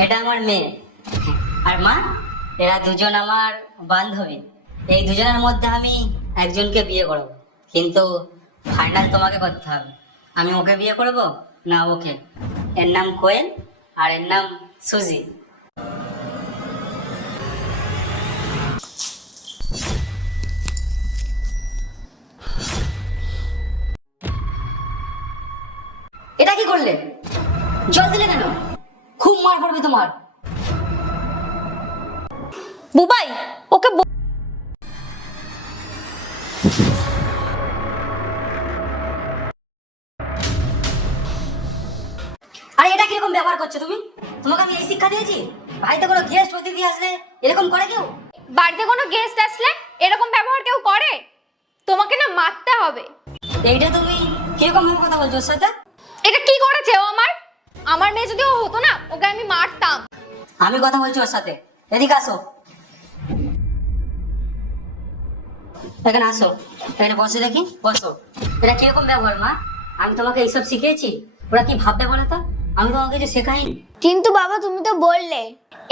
এটা আমার মেয়ে। আর মা, এরা দুজন আমার বান্ধবী। এই দুজনের মধ্যে আমি একজনকে বিয়ে করব, কিন্তু ফাইনাল তোমাকে করতে হবে। আমি ওকে বিয়ে করব না ওকে। এর নাম কোয়েল আর এর নাম সুজি। এটা কি করলে? জল দিলে কেন? খুব মার পড়বে তোমার। বুবাই, ওকে আরে এটা কিরকম ব্যবহার করছো তুমি? তোমাকে আমি এই শিক্ষা দিয়েছি? বাড়িতে কোনো গেস্ট অতিথি আসলে এরকম করে কেউ? বাড়িতে কোনো গেস্ট আসলে এরকম ব্যবহার কেউ করে? তোমাকে না মারতে হবে। এইটা তুমি কিরকম ভাবে কথা বলছো ওর সাথে? এটা কি করেছে ও আমার? আমার মেয়ে যদি ও হতো না, ওকে আমি মারতাম। আমি কথা বলছি ওর সাথে। এদিকে আসো, এখানে আসো, এখানে বসে দেখি, বসো। এটা কিরকম ব্যবহার মা? আমি তোমাকে এইসব শিখিয়েছি? ওরা কি ভাববে বলো তো? আমি তোমাকে কিছু শেখাইনি। কিন্তু বাবা তুমি তো বললে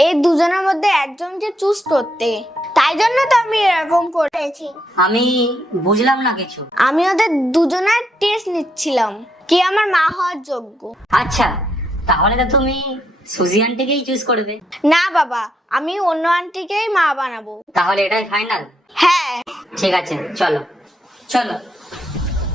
এই দুজনের মধ্যে একজনকে চুজ করতে, তাই জন্য তো আমি এরকম করেছি। আমি বুঝলাম না কিছু। আমি ওদের দুজনের টেস্ট নিচ্ছিলাম কে আমার মা হওয়ার যোগ্য। আচ্ছা, তাহলে তো তুমি সুজি আন্টিকেই চুজ করবে। না বাবা, আমি অন্য আন্টিকেই মা বানাবো। তাহলে এটাই ফাইনাল? হ্যাঁ। ঠিক আছে, চলো চলো।